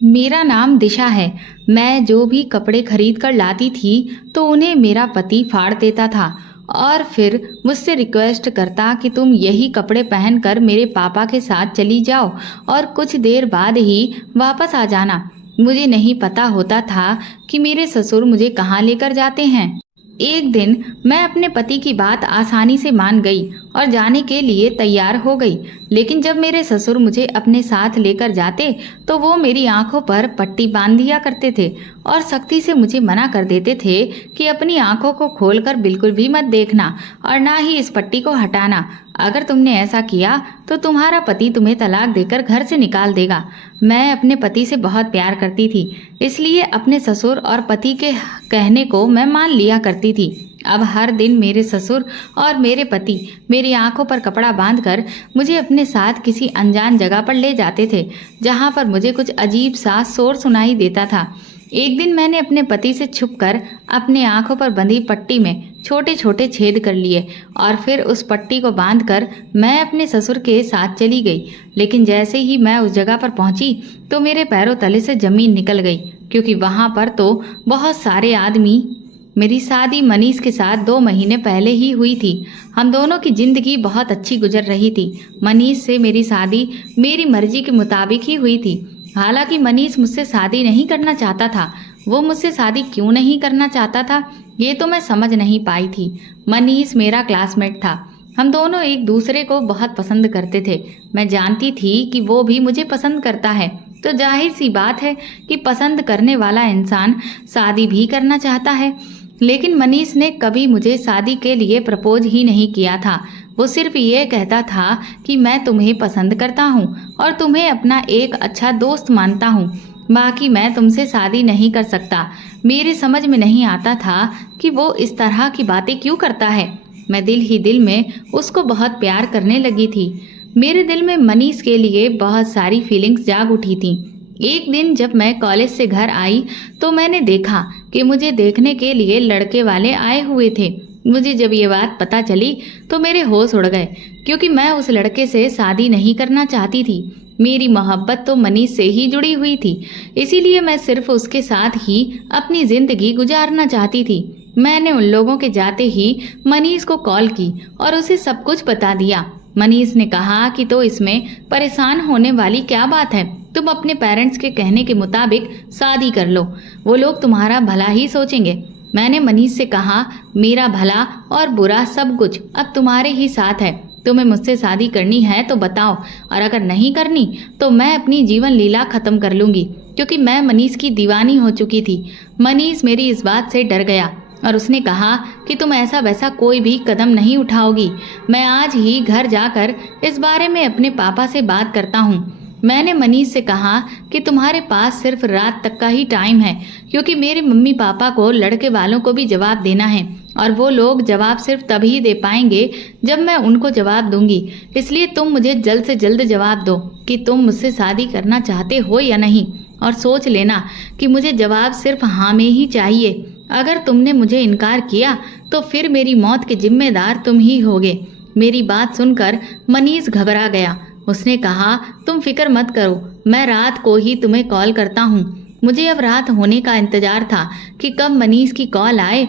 मेरा नाम दिशा है। मैं जो भी कपड़े खरीद कर लाती थी तो उन्हें मेरा पति फाड़ देता था और फिर मुझसे रिक्वेस्ट करता कि तुम यही कपड़े पहनकर मेरे पापा के साथ चली जाओ और कुछ देर बाद ही वापस आ जाना। मुझे नहीं पता होता था कि मेरे ससुर मुझे कहाँ लेकर जाते हैं। एक दिन मैं अपने पति की बात आसानी से मान गई और जाने के लिए तैयार हो गई, लेकिन जब मेरे ससुर मुझे अपने साथ लेकर जाते तो वो मेरी आंखों पर पट्टी बांध दिया करते थे और सख्ती से मुझे मना कर देते थे कि अपनी आंखों को खोलकर बिल्कुल भी मत देखना और ना ही इस पट्टी को हटाना। अगर तुमने ऐसा किया तो तुम्हारा पति तुम्हें तलाक देकर घर से निकाल देगा। मैं अपने पति से बहुत प्यार करती थी, इसलिए अपने ससुर और पति के कहने को मैं मान लिया करती थी। अब हर दिन मेरे ससुर और मेरे पति मेरी आंखों पर कपड़ा बांधकर मुझे अपने साथ किसी अनजान जगह पर ले जाते थे, जहां पर मुझे कुछ अजीब सा शोर सुनाई देता था। एक दिन मैंने अपने पति से छुपकर अपने आंखों पर बंधी पट्टी में छोटे छोटे छेद कर लिए और फिर उस पट्टी को बांधकर मैं अपने ससुर के साथ चली गई। लेकिन जैसे ही मैं उस जगह पर पहुंची तो मेरे पैरों तले से जमीन निकल गई, क्योंकि वहां पर तो बहुत सारे आदमी। मेरी शादी मनीष के साथ 2 महीने पहले ही हुई थी। हम दोनों की जिंदगी बहुत अच्छी गुजर रही थी। मनीष से मेरी शादी मेरी मर्जी के मुताबिक ही हुई थी। हालांकि मनीष मुझसे शादी नहीं करना चाहता था। वो मुझसे शादी क्यों नहीं करना चाहता था ये तो मैं समझ नहीं पाई थी। मनीष मेरा क्लासमेट था। हम दोनों एक दूसरे को बहुत पसंद करते थे। मैं जानती थी कि वो भी मुझे पसंद करता है, तो जाहिर सी बात है कि पसंद करने वाला इंसान शादी भी करना चाहता है। लेकिन मनीष ने कभी मुझे शादी के लिए प्रपोज ही नहीं किया था। वो सिर्फ ये कहता था कि मैं तुम्हें पसंद करता हूँ और तुम्हें अपना एक अच्छा दोस्त मानता हूँ, बाकी मैं तुमसे शादी नहीं कर सकता। मेरे समझ में नहीं आता था कि वो इस तरह की बातें क्यों करता है। मैं दिल ही दिल में उसको बहुत प्यार करने लगी थी। मेरे दिल में मनीष के लिए बहुत सारी फीलिंग्स जाग उठी थी। एक दिन जब मैं कॉलेज से घर आई तो मैंने देखा कि मुझे देखने के लिए लड़के वाले आए हुए थे। मुझे जब ये बात पता चली तो मेरे होश उड़ गए, क्योंकि मैं उस लड़के से शादी नहीं करना चाहती थी। मेरी मोहब्बत तो मनीष से ही जुड़ी हुई थी, इसीलिए मैं सिर्फ उसके साथ ही अपनी जिंदगी गुजारना चाहती थी। मैंने उन लोगों के जाते ही मनीष को कॉल की और उसे सब कुछ बता दिया। मनीष ने कहा कि तो इसमें परेशान होने वाली क्या बात है, तुम अपने पेरेंट्स के कहने के मुताबिक शादी कर लो, वो लोग तुम्हारा भला ही सोचेंगे। मैंने मनीष से कहा, मेरा भला और बुरा सब कुछ अब तुम्हारे ही साथ है। तुम्हें मुझसे शादी करनी है तो बताओ, और अगर नहीं करनी तो मैं अपनी जीवन लीला खत्म कर लूंगी, क्योंकि मैं मनीष की दीवानी हो चुकी थी। मनीष मेरी इस बात से डर गया और उसने कहा कि तुम ऐसा वैसा कोई भी कदम नहीं उठाओगी। मैं आज ही घर जाकर इस बारे में अपने पापा से बात करता हूँ। मैंने मनीष से कहा कि तुम्हारे पास सिर्फ रात तक का ही टाइम है, क्योंकि मेरे मम्मी पापा को लड़के वालों को भी जवाब देना है और वो लोग जवाब सिर्फ तभी दे पाएंगे जब मैं उनको जवाब दूंगी। इसलिए तुम मुझे जल्द से जल्द जवाब दो कि तुम मुझसे शादी करना चाहते हो या नहीं, और सोच लेना कि मुझे जवाब सिर्फ हाँ में ही चाहिए। अगर तुमने मुझे इनकार किया तो फिर मेरी मौत के जिम्मेदार तुम ही होगे। मेरी बात सुनकर मनीष घबरा गया। उसने कहा, तुम फिक्र मत करो, मैं रात को ही तुम्हें कॉल करता हूँ। मुझे अब रात होने का इंतजार था कि कब मनीष की कॉल आए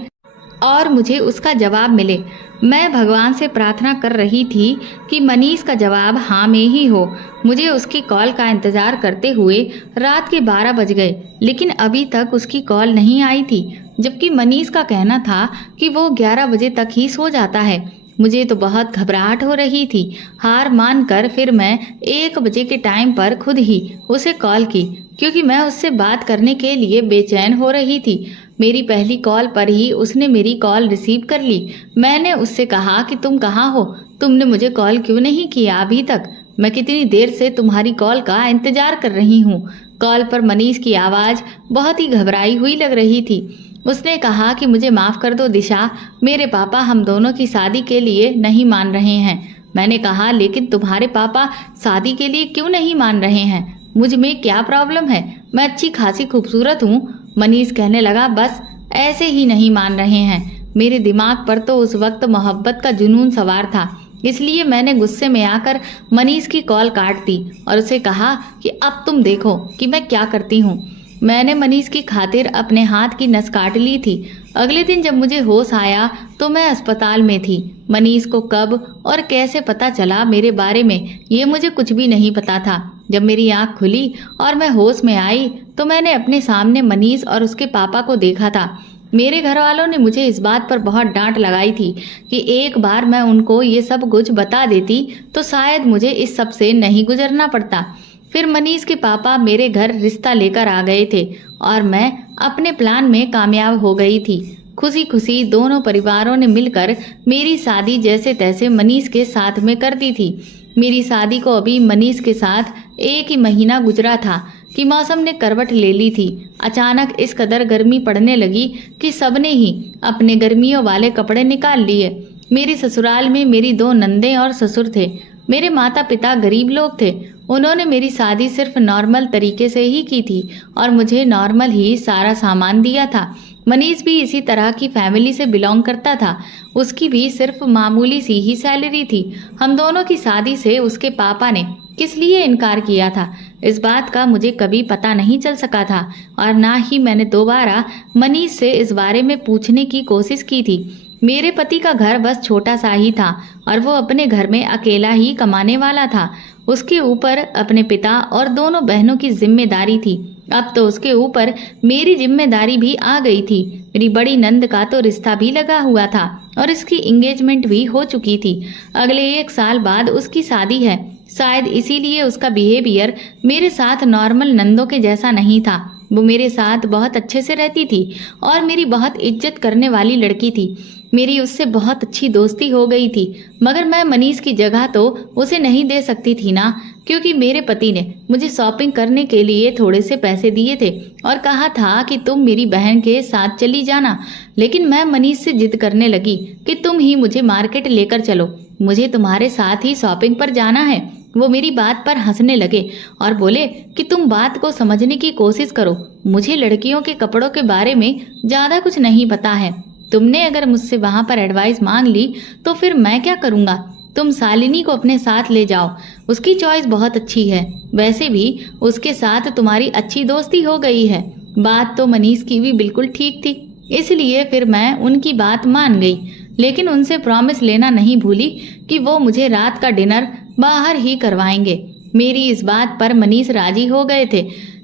और मुझे उसका जवाब मिले। मैं भगवान से प्रार्थना कर रही थी कि मनीष का जवाब हाँ में ही हो। मुझे उसकी कॉल का इंतजार करते हुए रात के 12 बज गए, लेकिन अभी तक उसकी कॉल नहीं आई थी, जबकि मनीष का कहना था कि वो 11 बजे तक ही सो जाता है। मुझे तो बहुत घबराहट हो रही थी। हार मानकर फिर मैं 1 बजे के टाइम पर खुद ही उसे कॉल की, क्योंकि मैं उससे बात करने के लिए बेचैन हो रही थी। मेरी पहली कॉल पर ही उसने मेरी कॉल रिसीव कर ली। मैंने उससे कहा कि तुम कहाँ हो, तुमने मुझे कॉल क्यों नहीं किया अभी तक? मैं कितनी देर से तुम्हारी कॉल का इंतजार कर रही हूँ। कॉल पर मनीष की आवाज़ बहुत ही घबराई हुई लग रही थी। उसने कहा कि मुझे माफ़ कर दो दिशा, मेरे पापा हम दोनों की शादी के लिए नहीं मान रहे हैं। मैंने कहा, लेकिन तुम्हारे पापा शादी के लिए क्यों नहीं मान रहे हैं? मुझ में क्या प्रॉब्लम है? मैं अच्छी खासी खूबसूरत हूँ। मनीष कहने लगा, बस ऐसे ही नहीं मान रहे हैं। मेरे दिमाग पर तो उस वक्त मोहब्बत का जुनून सवार था। इसलिए मैंने गुस्से में आकर मनीष की कॉल काट दी और उसे कहा कि अब तुम देखो कि मैं क्या करती हूँ। मैंने मनीष की खातिर अपने हाथ की नस काट ली थी। अगले दिन जब मुझे होश आया तो मैं अस्पताल में थी। मनीष को कब और कैसे पता चला मेरे बारे में, ये मुझे कुछ भी नहीं पता था। जब मेरी आंख खुली और मैं होश में आई तो मैंने अपने सामने मनीष और उसके पापा को देखा था। मेरे घर वालों ने मुझे इस बात पर बहुत डांट लगाई थी कि एक बार मैं उनको ये सब कुछ बता देती तो शायद मुझे इस सब से नहीं गुजरना पड़ता। फिर मनीष के पापा मेरे घर रिश्ता लेकर आ गए थे और मैं अपने प्लान में कामयाब हो गई थी। खुशी खुशी दोनों परिवारों ने मिलकर मेरी शादी जैसे तैसे मनीष के साथ में कर दी थी। मेरी शादी को अभी मनीष के साथ 1 ही महीना गुजरा था कि मौसम ने करवट ले ली थी। अचानक इस कदर गर्मी पड़ने लगी कि सबने ही अपने गर्मियों वाले कपड़े निकाल लिए। मेरी ससुराल में मेरी 2 नंदे और ससुर थे। मेरे माता पिता गरीब लोग थे। उन्होंने मेरी शादी सिर्फ नॉर्मल तरीके से ही की थी और मुझे नॉर्मल ही सारा सामान दिया था। मनीष भी इसी तरह की फैमिली से बिलोंग करता था। उसकी भी सिर्फ मामूली सी ही सैलरी थी। हम दोनों की शादी से उसके पापा ने किस लिए इनकार किया था, इस बात का मुझे कभी पता नहीं चल सका था और ना ही मैंने दोबारा मनीष से इस बारे में पूछने की कोशिश की थी। मेरे पति का घर बस छोटा सा ही था और वो अपने घर में अकेला ही कमाने वाला था। उसके ऊपर अपने पिता और दोनों बहनों की जिम्मेदारी थी। अब तो उसके ऊपर मेरी जिम्मेदारी भी आ गई थी। मेरी बड़ी नंद का तो रिश्ता भी लगा हुआ था और इसकी एंगेजमेंट भी हो चुकी थी। अगले 1 साल बाद उसकी शादी है। शायद इसीलिए उसका बिहेवियर मेरे साथ नॉर्मल नंदों के जैसा नहीं था। वो मेरे साथ बहुत अच्छे से रहती थी और मेरी बहुत इज्जत करने वाली लड़की थी। मेरी उससे बहुत अच्छी दोस्ती हो गई थी, मगर मैं मनीष की जगह तो उसे नहीं दे सकती थी ना, क्योंकि मेरे पति ने मुझे शॉपिंग करने के लिए थोड़े से पैसे दिए थे और कहा था कि तुम मेरी बहन के साथ चली जाना। लेकिन मैं मनीष से जिद करने लगी कि तुम ही मुझे मार्केट लेकर चलो, मुझे तुम्हारे साथ ही शॉपिंग पर जाना है। वो मेरी बात पर हंसने लगे और बोले कि तुम बात को समझने की कोशिश करो, मुझे लड़कियों के कपड़ों के बारे में ज़्यादा कुछ नहीं पता है। तुमने अगर मुझसे वहाँ पर एडवाइस मांग ली तो फिर मैं क्या करूँगा। तुम शालिनी को अपने साथ ले जाओ, उसकी चॉइस बहुत अच्छी है। वैसे भी उसके साथ तुम्हारी अच्छी दोस्ती हो गई है। बात तो मनीष की भी बिल्कुल ठीक थी, इसलिए फिर मैं उनकी बात मान गई। लेकिन उनसे प्रॉमिस लेना नहीं भूली कि वो मुझे रात का डिनर बाहर ही करवाएंगे। मेरी इस बात पर मनीष राजी हो गए थे,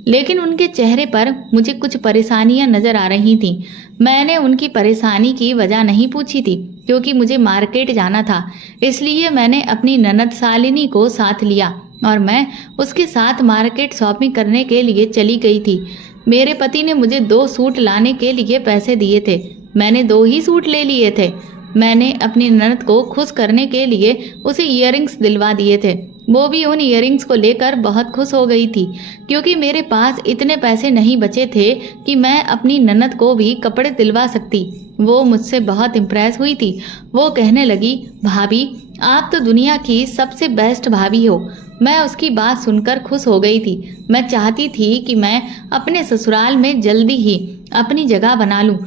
लेकिन उनके चेहरे पर मुझे कुछ परेशानियां नजर आ रही थीं। मैंने उनकी परेशानी की वजह नहीं पूछी थी, क्योंकि मुझे मार्केट जाना था। इसलिए मैंने अपनी ननद शालिनी को साथ लिया और मैं उसके साथ मार्केट शॉपिंग करने के लिए चली गई थी। मेरे पति ने मुझे 2 सूट लाने के लिए पैसे दिए थे। मैंने 2 ही सूट ले लिए थे। मैंने अपनी ननद को खुश करने के लिए उसे इयररिंग्स दिलवा दिए थे। वो भी उन इयररिंग्स को लेकर बहुत खुश हो गई थी, क्योंकि मेरे पास इतने पैसे नहीं बचे थे कि मैं अपनी ननद को भी कपड़े दिलवा सकती। वो मुझसे बहुत इम्प्रेस हुई थी। वो कहने लगी, भाभी आप तो दुनिया की सबसे बेस्ट भाभी हो। मैं उसकी बात सुनकर खुश हो गई थी। मैं चाहती थी कि मैं अपने ससुराल में जल्दी ही अपनी जगह बना लूं।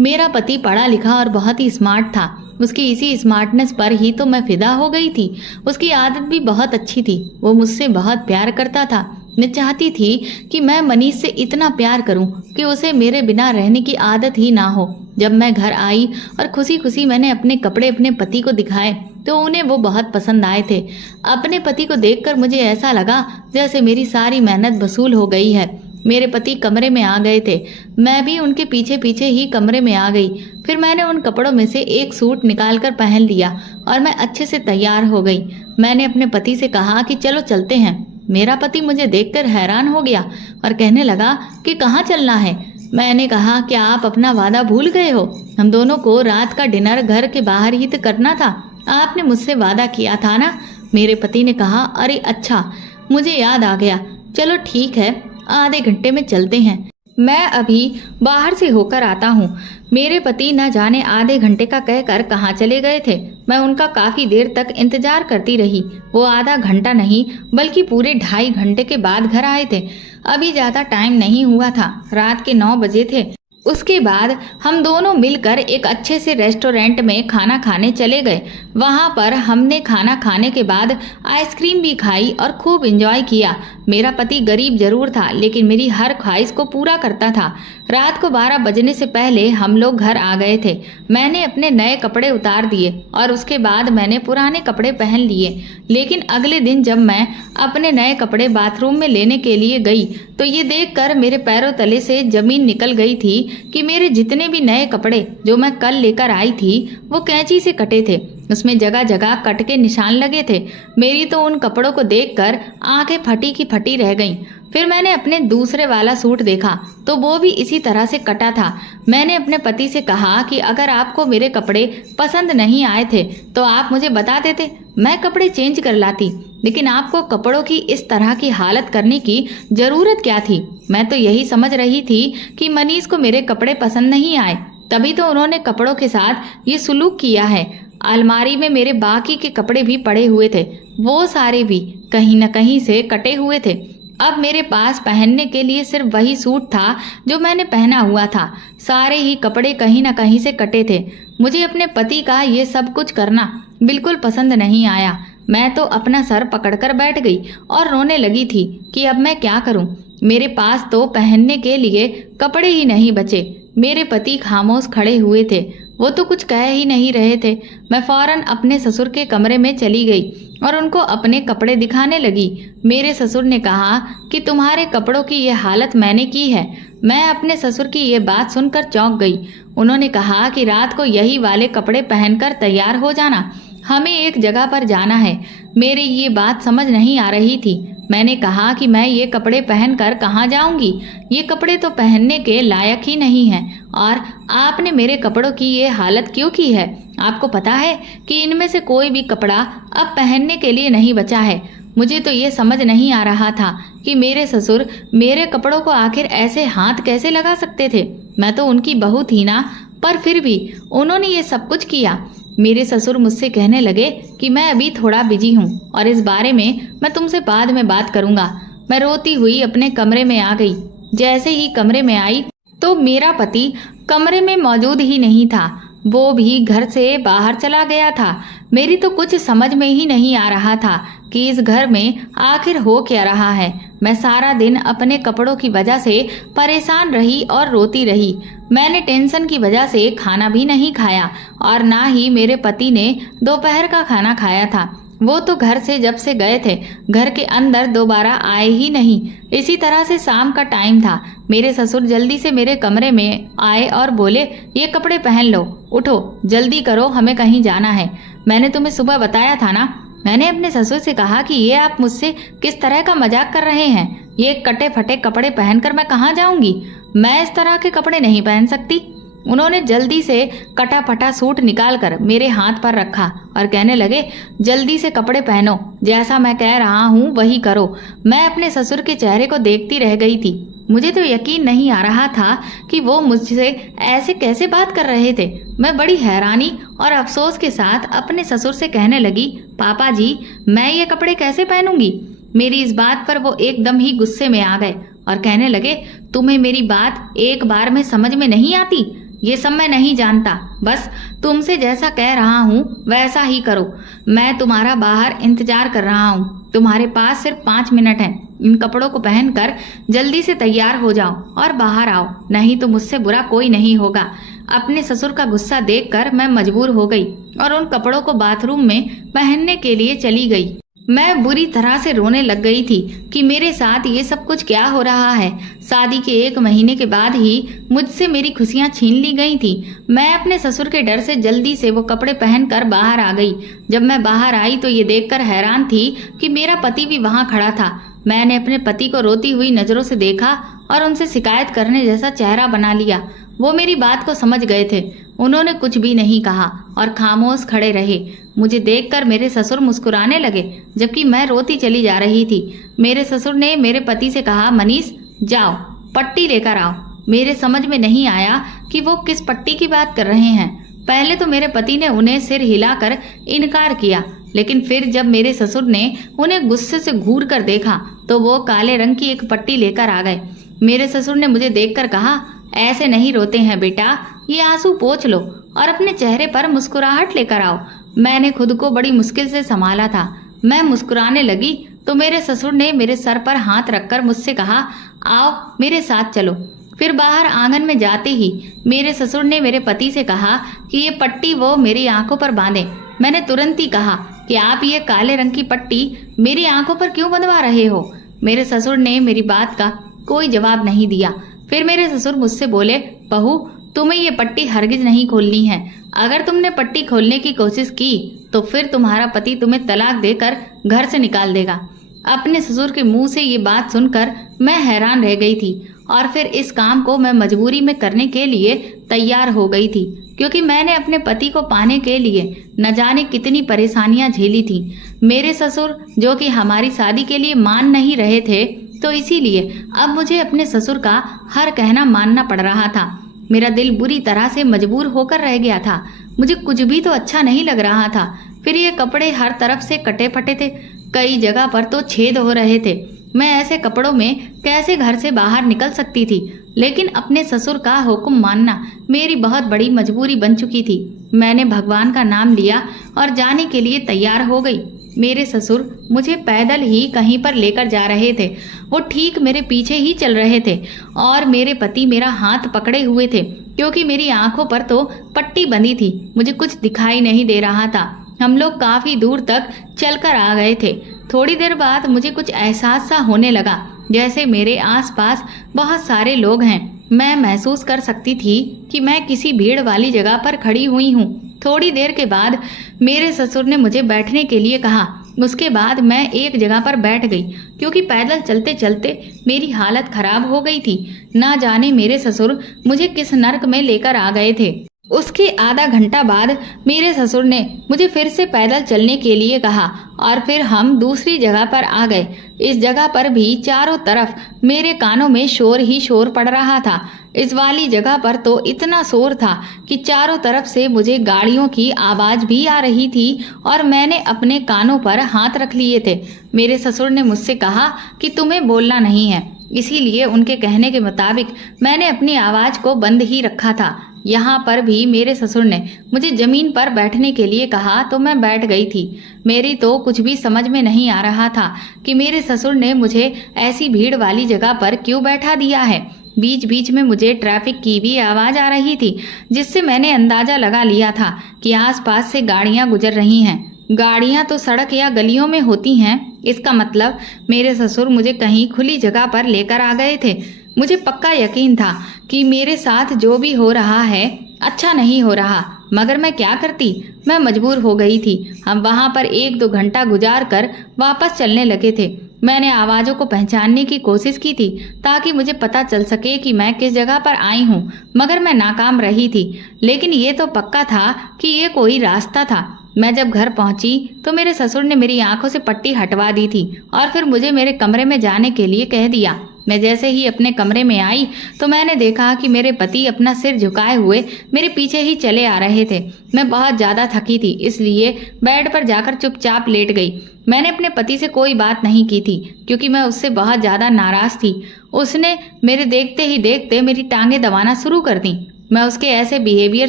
मेरा पति पढ़ा लिखा और बहुत ही स्मार्ट था। उसकी इसी स्मार्टनेस पर ही तो मैं फिदा हो गई थी। उसकी आदत भी बहुत अच्छी थी। वो मुझसे बहुत प्यार करता था। मैं चाहती थी कि मैं मनीष से इतना प्यार करूं कि उसे मेरे बिना रहने की आदत ही ना हो। जब मैं घर आई और खुशी खुशी मैंने अपने कपड़े अपने पति को दिखाए तो उन्हें वो बहुत पसंद आए थे। अपने पति को देखकर मुझे ऐसा लगा जैसे मेरी सारी मेहनत वसूल हो गई है। मेरे पति कमरे में आ गए थे। मैं भी उनके पीछे पीछे ही कमरे में आ गई। फिर मैंने उन कपड़ों में से एक सूट निकालकर पहन लिया और मैं अच्छे से तैयार हो गई। मैंने अपने पति से कहा कि चलो चलते हैं। मेरा पति मुझे देखकर हैरान हो गया और कहने लगा कि कहाँ चलना है। मैंने कहा कि आप अपना वादा भूल गए हो। हम दोनों को रात का डिनर घर के बाहर ही तो करना था। आपने मुझसे वादा किया था ना। मेरे पति ने कहा, अरे अच्छा, मुझे याद आ गया। चलो ठीक है, आधे घंटे में चलते हैं। मैं अभी बाहर से होकर आता हूँ। मेरे पति न जाने आधे घंटे का कहकर कहाँ चले गए थे। मैं उनका काफ़ी देर तक इंतजार करती रही। वो आधा घंटा नहीं बल्कि पूरे 2.5 घंटे के बाद घर आए थे। अभी ज़्यादा टाइम नहीं हुआ था, रात के 9 बजे थे। उसके बाद हम दोनों मिलकर एक अच्छे से रेस्टोरेंट में खाना खाने चले गए। वहाँ पर हमने खाना खाने के बाद आइसक्रीम भी खाई और खूब एंजॉय किया। मेरा पति गरीब जरूर था, लेकिन मेरी हर ख्वाहिश को पूरा करता था। रात को 12 बजने से पहले हम लोग घर आ गए थे। मैंने अपने नए कपड़े उतार दिए और उसके बाद मैंने पुराने कपड़े पहन लिए। लेकिन अगले दिन जब मैं अपने नए कपड़े बाथरूम में लेने के लिए गई तो ये देखकर मेरे पैरों तले से जमीन निकल गई थी कि मेरे जितने भी नए कपड़े जो मैं कल लेकर आई थी वो कैंची से कटे थे। उसमें जगह जगह कट के निशान लगे थे। मेरी तो उन कपड़ों को देखकर आंखें फटी की फटी रह गईं। फिर मैंने अपने दूसरे वाला सूट देखा तो वो भी इसी तरह से कटा था। मैंने अपने पति से कहा कि अगर आपको मेरे कपड़े पसंद नहीं आए थे तो आप मुझे बता देते, मैं कपड़े चेंज कर लाती। लेकिन आपको कपड़ों की इस तरह की हालत करने की जरूरत क्या थी? मैं तो यही समझ रही थी कि मनीष को मेरे कपड़े पसंद नहीं आए, तभी तो उन्होंने कपड़ों के साथ ये सुलूक किया है। अलमारी में मेरे बाकी के कपड़े भी पड़े हुए थे, वो सारे भी कहीं न कहीं से कटे हुए थे। अब मेरे पास पहनने के लिए सिर्फ वही सूट था जो मैंने पहना हुआ था। सारे ही कपड़े कहीं न कहीं से कटे थे। मुझे अपने पति का ये सब कुछ करना बिल्कुल पसंद नहीं आया। मैं तो अपना सर पकड़कर बैठ गई और रोने लगी थी कि अब मैं क्या करूं। मेरे पास तो पहनने के लिए कपड़े ही नहीं बचे। मेरे पति खामोश खड़े हुए थे, वो तो कुछ कह ही नहीं रहे थे। मैं फौरन अपने ससुर के कमरे में चली गई और उनको अपने कपड़े दिखाने लगी। मेरे ससुर ने कहा कि तुम्हारे कपड़ों की ये हालत मैंने की है। मैं अपने ससुर की ये बात सुनकर चौंक गई। उन्होंने कहा कि रात को यही वाले कपड़े पहनकर तैयार हो जाना, हमें एक जगह पर जाना है। मेरी ये बात समझ नहीं आ रही थी। मैंने कहा कि मैं ये कपड़े पहनकर कहाँ जाऊंगी, ये कपड़े तो पहनने के लायक ही नहीं हैं। और आपने मेरे कपड़ों की ये हालत क्यों की है? आपको पता है कि इनमें से कोई भी कपड़ा अब पहनने के लिए नहीं बचा है। मुझे तो ये समझ नहीं आ रहा था कि मेरे ससुर मेरे कपड़ों को आखिर ऐसे हाथ कैसे लगा सकते थे। मैं तो उनकी बहू थी ना, पर फिर भी उन्होंने ये सब कुछ किया। मेरे ससुर मुझसे कहने लगे कि मैं अभी थोड़ा बिजी हूँ और इस बारे में मैं तुमसे बाद में बात करूँगा। मैं रोती हुई अपने कमरे में आ गई। जैसे ही कमरे में आई तो मेरा पति कमरे में मौजूद ही नहीं था, वो भी घर से बाहर चला गया था। मेरी तो कुछ समझ में ही नहीं आ रहा था कि इस घर में आखिर हो क्या रहा है। मैं सारा दिन अपने कपड़ों की वजह से परेशान रही और रोती रही। मैंने टेंशन की वजह से खाना भी नहीं खाया और ना ही मेरे पति ने दोपहर का खाना खाया था। वो तो घर से जब से गए थे घर के अंदर दोबारा आए ही नहीं। इसी तरह से शाम का टाइम था। मेरे ससुर जल्दी से मेरे कमरे में आए और बोले, ये कपड़े पहन लो, उठो जल्दी करो, हमें कहीं जाना है। मैंने तुम्हें सुबह बताया था ना। मैंने अपने ससुर से कहा कि ये आप मुझसे किस तरह का मजाक कर रहे हैं? ये कटे फटे कपड़े पहनकर मैं कहाँ जाऊंगी? मैं इस तरह के कपड़े नहीं पहन सकती। उन्होंने जल्दी से कटा फटा सूट निकालकर मेरे हाथ पर रखा और कहने लगे, जल्दी से कपड़े पहनो, जैसा मैं कह रहा हूँ वही करो। मैं अपने ससुर के चेहरे को देखती रह गई थी। मुझे तो यकीन नहीं आ रहा था कि वो मुझसे ऐसे कैसे बात कर रहे थे। मैं बड़ी हैरानी और अफसोस के साथ अपने ससुर से कहने लगी, पापा जी, मैं ये कपड़े कैसे पहनूंगी? मेरी इस बात पर वो एकदम ही गुस्से में आ गए और कहने लगे, तुम्हें मेरी बात एक बार में समझ में नहीं आती? ये सब मैं नहीं जानता, बस तुमसे जैसा कह रहा हूँ वैसा ही करो। मैं तुम्हारा बाहर इंतजार कर रहा हूँ। तुम्हारे पास सिर्फ 5 मिनट हैं। इन कपड़ों को पहनकर जल्दी से तैयार हो जाओ और बाहर आओ, नहीं तो मुझसे बुरा कोई नहीं होगा। अपने ससुर का गुस्सा देखकर मैं मजबूर हो गई और उन कपड़ों को बाथरूम में पहनने के लिए चली गई। मैं बुरी तरह से रोने लग गई थी कि मेरे साथ ये सब कुछ क्या हो रहा है। शादी के 1 महीने के बाद ही मुझसे मेरी खुशियां छीन ली गई थी। मैं अपने ससुर के डर से जल्दी से वो कपड़े पहनकर बाहर आ गई। जब मैं बाहर आई तो ये देखकर हैरान थी कि मेरा पति भी वहां खड़ा था। मैंने अपने पति को रोती हुई नजरों से देखा और उनसे शिकायत करने जैसा चेहरा बना लिया। वो मेरी बात को समझ गए थे। उन्होंने कुछ भी नहीं कहा और खामोश खड़े रहे। मुझे देखकर मेरे ससुर मुस्कुराने लगे जबकि मैं रोती चली जा रही थी। मेरे ससुर ने मेरे पति से कहा, मनीष जाओ पट्टी लेकर आओ। मेरे समझ में नहीं आया कि वो किस पट्टी की बात कर रहे हैं। पहले तो मेरे पति ने उन्हें सिर हिलाकर इनकार किया, लेकिन फिर जब मेरे ससुर ने उन्हें गुस्से से घूर कर देखा तो वो काले रंग की एक पट्टी लेकर आ गए। मेरे ससुर ने मुझे देखकर कहा, ऐसे नहीं रोते हैं बेटा, ये आंसू पोंछ लो और अपने चेहरे पर मुस्कुराहट लेकर आओ। मैंने खुद को बड़ी मुश्किल से संभाला था। मैं मुस्कुराने लगी तो मेरे ससुर ने मेरे सर पर हाथ रखकर मुझसे कहा, आओ मेरे साथ चलो। फिर बाहर आंगन में जाते ही मेरे ससुर ने मेरे पति से कहा कि ये पट्टी वो मेरी आंखों पर बांधे। मैंने तुरंत ही कहा कि आप ये काले रंग की पट्टी मेरी आंखों पर क्यों बंधवा रहे हो। मेरे ससुर ने मेरी बात का कोई जवाब नहीं दिया। फिर मेरे ससुर मुझसे बोले, बहू तुम्हें ये पट्टी हरगिज नहीं खोलनी है। अगर तुमने पट्टी खोलने की कोशिश की तो फिर तुम्हारा पति तुम्हें तलाक देकर घर से निकाल देगा। अपने ससुर के मुंह से ये बात सुनकर मैं हैरान रह गई थी और फिर इस काम को मैं मजबूरी में करने के लिए तैयार हो गई थी, क्योंकि मैंने अपने पति को पाने के लिए न जाने कितनी परेशानियां झेली थी। मेरे ससुर जो कि हमारी शादी के लिए मान नहीं रहे थे, तो इसीलिए अब मुझे अपने ससुर का हर कहना मानना पड़ रहा था। मेरा दिल बुरी तरह से मजबूर होकर रह गया था। मुझे कुछ भी तो अच्छा नहीं लग रहा था। फिर ये कपड़े हर तरफ से कटे फटे थे, कई जगह पर तो छेद हो रहे थे। मैं ऐसे कपड़ों में कैसे घर से बाहर निकल सकती थी, लेकिन अपने ससुर का हुक्म मानना मेरी बहुत बड़ी मजबूरी बन चुकी थी। मैंने भगवान का नाम लिया और जाने के लिए तैयार हो गई। मेरे ससुर मुझे पैदल ही कहीं पर लेकर जा रहे थे। वो ठीक मेरे पीछे ही चल रहे थे और मेरे पति मेरा हाथ पकड़े हुए थे, क्योंकि मेरी आंखों पर तो पट्टी बंधी थी। मुझे कुछ दिखाई नहीं दे रहा था। हम लोग काफी दूर तक चलकर आ गए थे। थोड़ी देर बाद मुझे कुछ एहसास सा होने लगा, जैसे मेरे आसपास बहुत सारे लोग हैं। मैं महसूस कर सकती थी कि मैं किसी भीड़ वाली जगह पर खड़ी हुई हूँ। थोड़ी देर के बाद मेरे ससुर ने मुझे बैठने के लिए कहा। उसके बाद मैं एक जगह पर बैठ गई, क्योंकि पैदल चलते चलते मेरी हालत खराब हो गई थी। ना जाने मेरे ससुर मुझे किस नर्क में लेकर आ गए थे। उसके आधा घंटा बाद मेरे ससुर ने मुझे फिर से पैदल चलने के लिए कहा और फिर हम दूसरी जगह पर आ गए। इस जगह पर भी चारों तरफ मेरे कानों में शोर ही शोर पड़ रहा था। इस वाली जगह पर तो इतना शोर था कि चारों तरफ से मुझे गाड़ियों की आवाज भी आ रही थी और मैंने अपने कानों पर हाथ रख लिए थे। मेरे ससुर ने मुझसे कहा कि तुम्हें बोलना नहीं है, इसीलिए उनके कहने के मुताबिक मैंने अपनी आवाज को बंद ही रखा था। यहाँ पर भी मेरे ससुर ने मुझे जमीन पर बैठने के लिए कहा तो मैं बैठ गई थी। मेरी तो कुछ भी समझ में नहीं आ रहा था कि मेरे ससुर ने मुझे ऐसी भीड़ वाली जगह पर क्यों बैठा दिया है। बीच बीच में मुझे ट्रैफिक की भी आवाज आ रही थी, जिससे मैंने अंदाजा लगा लिया था कि आसपास से गाड़ियां गुजर रही हैं। गाड़ियां तो सड़क या गलियों में होती हैं, इसका मतलब मेरे ससुर मुझे कहीं खुली जगह पर लेकर आ गए थे। मुझे पक्का यकीन था कि मेरे साथ जो भी हो रहा है अच्छा नहीं हो रहा, मगर मैं क्या करती। मैं मजबूर हो गई थी। हम वहां पर 1-2 घंटा गुजार कर वापस चलने लगे थे। मैंने आवाज़ों को पहचानने की कोशिश की थी ताकि मुझे पता चल सके कि मैं किस जगह पर आई हूँ, मगर मैं नाकाम रही थी। लेकिन ये तो पक्का था कि ये कोई रास्ता था। मैं जब घर पहुंची तो मेरे ससुर ने मेरी आंखों से पट्टी हटवा दी थी और फिर मुझे मेरे कमरे में जाने के लिए कह दिया। मैं जैसे ही अपने कमरे में आई तो मैंने देखा कि मेरे पति अपना सिर झुकाए हुए मेरे पीछे ही चले आ रहे थे। मैं बहुत ज़्यादा थकी थी, इसलिए बेड पर जाकर चुपचाप लेट गई। मैंने अपने पति से कोई बात नहीं की थी, क्योंकि मैं उससे बहुत ज़्यादा नाराज़ थी। उसने मेरे देखते ही देखते मेरी टांगें दबाना शुरू कर दी। मैं उसके ऐसे बिहेवियर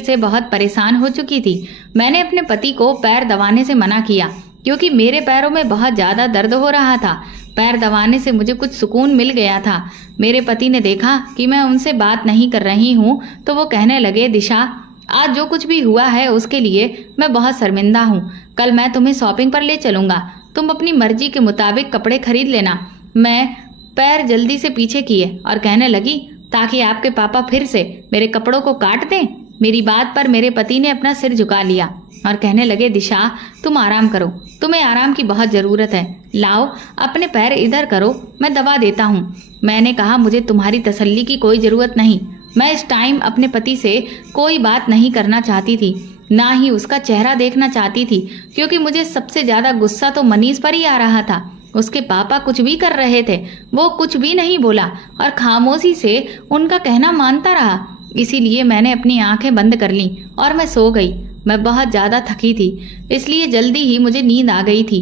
से बहुत परेशान हो चुकी थी। मैंने अपने पति को पैर दबाने से मना किया, क्योंकि मेरे पैरों में बहुत ज़्यादा दर्द हो रहा था। पैर दबाने से मुझे कुछ सुकून मिल गया था। मेरे पति ने देखा कि मैं उनसे बात नहीं कर रही हूँ तो वो कहने लगे, दिशा आज जो कुछ भी हुआ है उसके लिए मैं बहुत शर्मिंदा हूँ। कल मैं तुम्हें शॉपिंग पर ले चलूँगा, तुम अपनी मर्जी के मुताबिक कपड़े खरीद लेना। मैं पैर जल्दी से पीछे किए और कहने लगी, ताकि आपके पापा फिर से मेरे कपड़ों को काट दें। मेरी बात पर मेरे पति ने अपना सिर झुका लिया और कहने लगे, दिशा तुम आराम करो, तुम्हें आराम की बहुत ज़रूरत है। लाओ अपने पैर इधर करो, मैं दवा देता हूँ। मैंने कहा, मुझे तुम्हारी तसल्ली की कोई ज़रूरत नहीं। मैं इस टाइम अपने पति से कोई बात नहीं करना चाहती थी, ना ही उसका चेहरा देखना चाहती थी, क्योंकि मुझे सबसे ज़्यादा गुस्सा तो मनीष पर ही आ रहा था। उसके पापा कुछ भी कर रहे थे, वो कुछ भी नहीं बोला और खामोशी से उनका कहना मानता रहा। इसीलिए मैंने अपनी आंखें बंद कर लीं और मैं सो गई। मैं बहुत ज़्यादा थकी थी, इसलिए जल्दी ही मुझे नींद आ गई थी।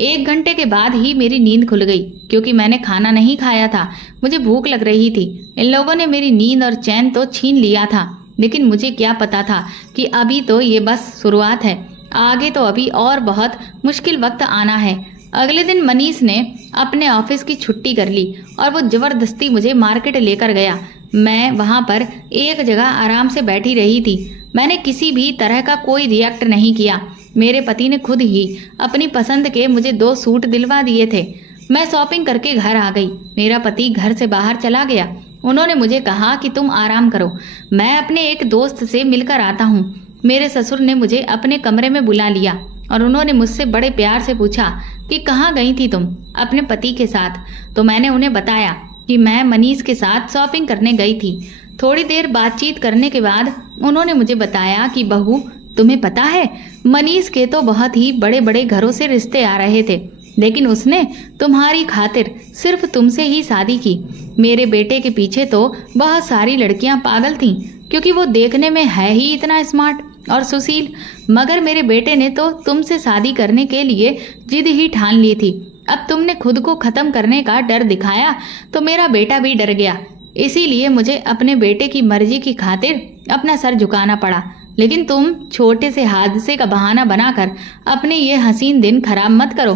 1 घंटे के बाद ही मेरी नींद खुल गई क्योंकि मैंने खाना नहीं खाया था। मुझे भूख लग रही थी। इन लोगों ने मेरी नींद और चैन तो छीन लिया था, लेकिन मुझे क्या पता था कि अभी तो ये बस शुरुआत है, आगे तो अभी और बहुत मुश्किल वक्त आना है। अगले दिन मनीष ने अपने ऑफिस की छुट्टी कर ली और वो जबरदस्ती मुझे मार्केट लेकर गया। मैं वहाँ पर एक जगह आराम से बैठी रही थी। मैंने किसी भी तरह का कोई रिएक्ट नहीं किया। मेरे पति ने खुद ही अपनी पसंद के मुझे 2 सूट दिलवा दिए थे। मैं शॉपिंग करके घर आ गई। मेरा पति घर से बाहर चला गया। उन्होंने मुझे कहा कि तुम आराम करो, मैं अपने एक दोस्त से मिलकर आता हूँ। मेरे ससुर ने मुझे अपने कमरे में बुला लिया और उन्होंने मुझसे बड़े प्यार से पूछा कि कहाँ गई थी तुम अपने पति के साथ। तो मैंने उन्हें बताया कि मैं मनीष के साथ शॉपिंग करने गई थी। थोड़ी देर बातचीत करने के बाद उन्होंने मुझे बताया कि बहू, तुम्हें पता है मनीष के तो बहुत ही बड़े बड़े घरों से रिश्ते आ रहे थे, लेकिन उसने तुम्हारी खातिर सिर्फ तुमसे ही शादी की। मेरे बेटे के पीछे तो बहुत सारी लड़कियां पागल थीं, क्योंकि वो देखने में है ही इतना स्मार्ट और सुशील, मगर मेरे बेटे ने तो तुमसे शादी करने के लिए जिद ही ठान ली थी। अब तुमने खुद को खत्म करने का डर दिखाया तो मेरा बेटा भी डर गया। इसीलिए मुझे अपने बेटे की मर्जी की खातिर अपना सर झुकाना पड़ा। लेकिन तुम छोटे से हादसे का बहाना बनाकर अपने ये हसीन दिन खराब मत करो।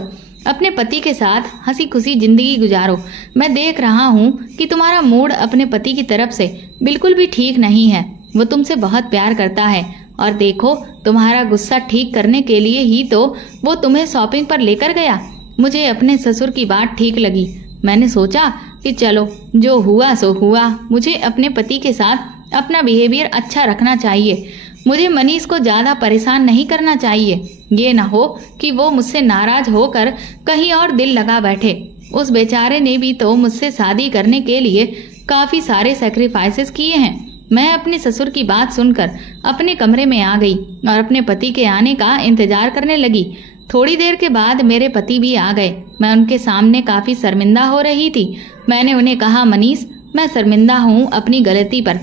अपने पति के साथ हंसी खुशी जिंदगी गुजारो। मैं देख रहा हूँ कि तुम्हारा मूड अपने पति की तरफ से बिल्कुल भी ठीक नहीं है। वो तुमसे बहुत प्यार करता है और देखो, तुम्हारा गुस्सा ठीक करने के लिए ही तो वो तुम्हें शॉपिंग पर लेकर गया। मुझे अपने ससुर की बात ठीक लगी। मैंने सोचा कि चलो जो हुआ सो हुआ, मुझे अपने पति के साथ अपना बिहेवियर अच्छा रखना चाहिए। मुझे मनीष को ज़्यादा परेशान नहीं करना चाहिए। ये ना हो कि वो मुझसे नाराज होकर कहीं और दिल लगा बैठे। उस बेचारे ने भी तो मुझसे शादी करने के लिए काफ़ी सारे सेक्रीफाइसेस किए हैं। मैं अपने ससुर की बात सुनकर अपने कमरे में आ गई और अपने पति के आने का इंतजार करने लगी। थोड़ी देर के बाद मेरे पति भी आ गए। मैं उनके सामने काफ़ी शर्मिंदा हो रही थी। मैंने उन्हें कहा, मनीष, मैं शर्मिंदा हूँ अपनी गलती पर।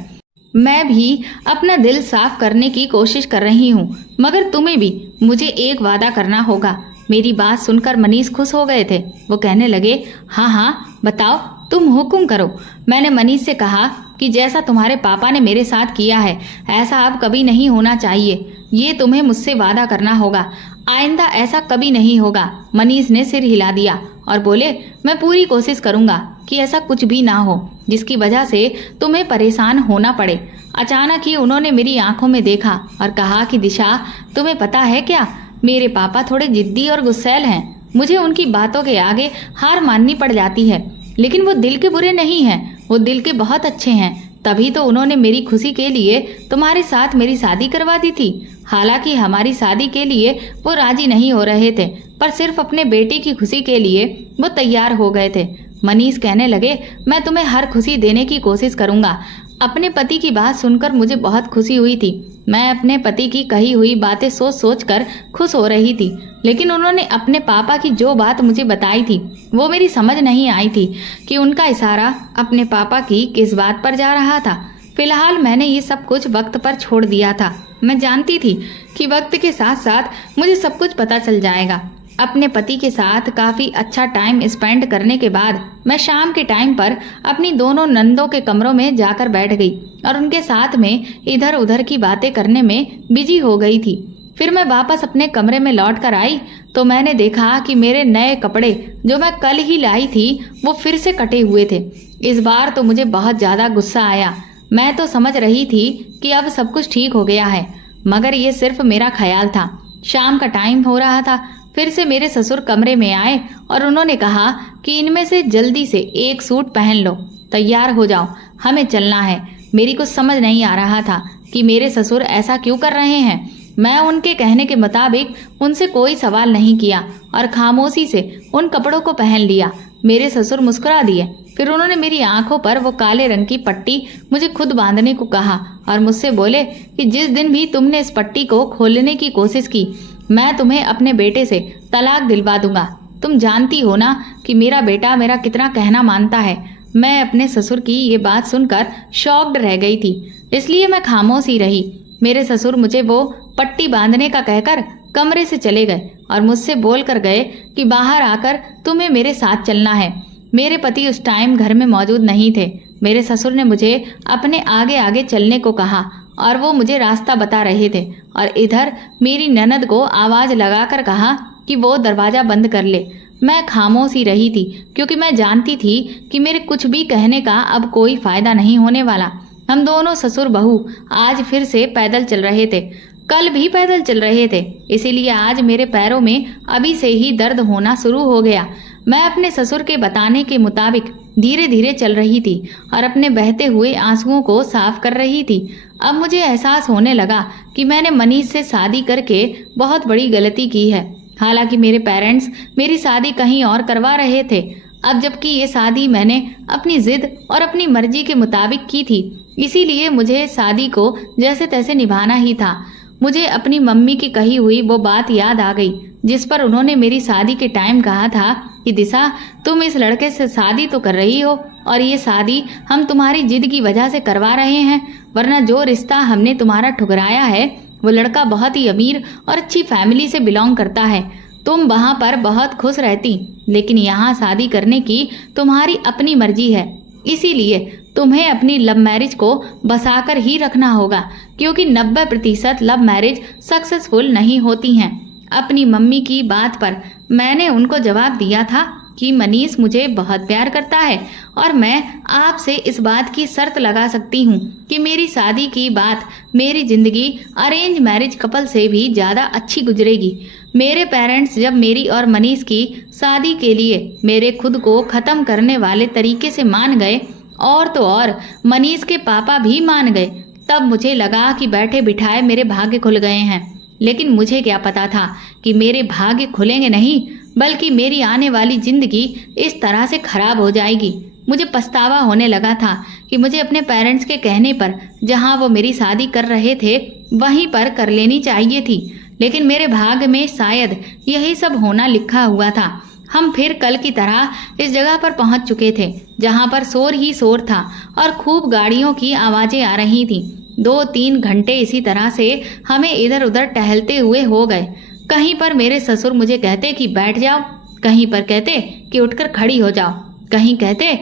मैं भी अपना दिल साफ करने की कोशिश कर रही हूँ, मगर तुम्हें भी मुझे एक वादा करना होगा। मेरी बात सुनकर मनीष खुश हो गए थे। वो कहने लगे, हाँ हाँ बताओ, तुम हुक्म करो। मैंने मनीष से कहा कि जैसा तुम्हारे पापा ने मेरे साथ किया है, ऐसा अब कभी नहीं होना चाहिए। ये तुम्हें मुझसे वादा करना होगा। आइंदा ऐसा कभी नहीं होगा। मनीष ने सिर हिला दिया और बोले, मैं पूरी कोशिश करूंगा कि ऐसा कुछ भी ना हो जिसकी वजह से तुम्हें परेशान होना पड़े। अचानक ही उन्होंने मेरी आंखों में देखा और कहा कि दिशा, तुम्हें पता है क्या, मेरे पापा थोड़े जिद्दी और गुस्सैल हैं। मुझे उनकी बातों के आगे हार माननी पड़ जाती है, लेकिन वो दिल के बुरे नहीं हैं, वो दिल के बहुत अच्छे हैं। तभी तो उन्होंने मेरी खुशी के लिए तुम्हारे साथ मेरी शादी करवा दी थी। हालांकि हमारी शादी के लिए वो राजी नहीं हो रहे थे, पर सिर्फ अपने बेटे की खुशी के लिए वो तैयार हो गए थे। मनीष कहने लगे, मैं तुम्हें हर खुशी देने की कोशिश करूंगा। अपने पति की बात सुनकर मुझे बहुत खुशी हुई थी। मैं अपने पति की कही हुई बातें सोच सोच कर खुश हो रही थी, लेकिन उन्होंने अपने पापा की जो बात मुझे बताई थी वो मेरी समझ नहीं आई थी कि उनका इशारा अपने पापा की किस बात पर जा रहा था। फिलहाल मैंने ये सब कुछ वक्त पर छोड़ दिया था। मैं जानती थी कि वक्त के साथ साथ मुझे सब कुछ पता चल जाएगा। अपने पति के साथ काफ़ी अच्छा टाइम स्पेंड करने के बाद मैं शाम के टाइम पर अपनी दोनों नंदों के कमरों में जाकर बैठ गई और उनके साथ में इधर उधर की बातें करने में बिजी हो गई थी। फिर मैं वापस अपने कमरे में लौट कर आई तो मैंने देखा कि मेरे नए कपड़े जो मैं कल ही लाई थी वो फिर से कटे हुए थे। इस बार तो मुझे बहुत ज़्यादा गुस्सा आया। मैं तो समझ रही थी कि अब सब कुछ ठीक हो गया है, मगर ये सिर्फ मेरा ख्याल था। शाम का टाइम हो रहा था। फिर से मेरे ससुर कमरे में आए और उन्होंने कहा कि इनमें से जल्दी से एक सूट पहन लो, तैयार हो जाओ, हमें चलना है। मेरी कुछ समझ नहीं आ रहा था कि मेरे ससुर ऐसा क्यों कर रहे हैं। मैं उनके कहने के मुताबिक उनसे कोई सवाल नहीं किया और खामोशी से उन कपड़ों को पहन लिया। मेरे ससुर मुस्कुरा दिए। फिर उन्होंने मेरी आंखों पर वो काले रंग की पट्टी मुझे खुद बांधने को कहा और मुझसे बोले कि जिस दिन भी तुमने इस पट्टी को खोलने की कोशिश की, मैं तुम्हें अपने बेटे से तलाक दिलवा दूंगा। तुम जानती हो ना कि मेरा बेटा मेरा कितना कहना मानता है। मैं अपने ससुर की ये बात सुनकर शॉक्ड रह गई थी, इसलिए मैं खामोश ही रही। मेरे ससुर मुझे वो पट्टी बांधने का कहकर कमरे से चले गए और मुझसे बोल कर गए कि बाहर आकर तुम्हें मेरे साथ चलना है। मेरे पति उस टाइम घर में मौजूद नहीं थे। मेरे ससुर ने मुझे अपने आगे आगे चलने को कहा और वो मुझे रास्ता बता रहे थे, और इधर मेरी ननद को आवाज़ लगाकर कहा कि वो दरवाज़ा बंद कर ले। मैं खामोश ही रही थी, क्योंकि मैं जानती थी कि मेरे कुछ भी कहने का अब कोई फ़ायदा नहीं होने वाला। हम दोनों ससुर बहू आज फिर से पैदल चल रहे थे। कल भी पैदल चल रहे थे, इसीलिए आज मेरे पैरों में अभी से ही दर्द होना शुरू हो गया। मैं अपने ससुर के बताने के मुताबिक धीरे धीरे चल रही थी और अपने बहते हुए आंसुओं को साफ कर रही थी। अब मुझे एहसास होने लगा कि मैंने मनीष से शादी करके बहुत बड़ी गलती की है। हालांकि मेरे पेरेंट्स मेरी शादी कहीं और करवा रहे थे, अब जबकि ये शादी मैंने अपनी जिद और अपनी मर्जी के मुताबिक की थी, इसीलिए मुझे शादी को जैसे तैसे निभाना ही था। मुझे अपनी मम्मी की कही हुई वो बात याद आ गई जिस पर उन्होंने मेरी शादी के टाइम कहा था कि दिशा, तुम इस लड़के से शादी तो कर रही हो और ये शादी हम तुम्हारी जिद की वजह से करवा रहे हैं, वरना जो रिश्ता हमने तुम्हारा ठुकराया है वो लड़का बहुत ही अमीर और अच्छी फैमिली से बिलोंग करता है। तुम वहाँ पर बहुत खुश रहती, लेकिन यहाँ शादी करने की तुम्हारी अपनी मर्जी है, इसीलिए तुम्हें अपनी लव मैरिज को बसाकर ही रखना होगा, क्योंकि 90% लव मैरिज सक्सेसफुल नहीं होती हैं। अपनी मम्मी की बात पर मैंने उनको जवाब दिया था कि मनीष मुझे बहुत प्यार करता है और मैं आपसे इस बात की शर्त लगा सकती हूँ कि मेरी शादी की बात मेरी ज़िंदगी अरेंज मैरिज कपल से भी ज़्यादा अच्छी गुजरेगी। मेरे पेरेंट्स जब मेरी और मनीष की शादी के लिए मेरे खुद को ख़त्म करने वाले तरीके से मान गए, और तो और मनीष के पापा भी मान गए, तब मुझे लगा कि बैठे बिठाए मेरे भाग्य खुल गए हैं। लेकिन मुझे क्या पता था कि मेरे भाग्य खुलेंगे नहीं, बल्कि मेरी आने वाली ज़िंदगी इस तरह से खराब हो जाएगी। मुझे पछतावा होने लगा था कि मुझे अपने पेरेंट्स के कहने पर जहां वो मेरी शादी कर रहे थे वहीं पर कर लेनी चाहिए थी, लेकिन मेरे भाग्य में शायद यही सब होना लिखा हुआ था। हम फिर कल की तरह इस जगह पर पहुंच चुके थे जहां पर शोर ही शोर था और खूब गाड़ियों की आवाज़ें आ रही थीं। 2-3 घंटे इसी तरह से हमें इधर उधर टहलते हुए हो गए। कहीं पर मेरे ससुर मुझे कहते कि बैठ जाओ, कहीं पर कहते कि उठकर खड़ी हो जाओ, कहीं कहते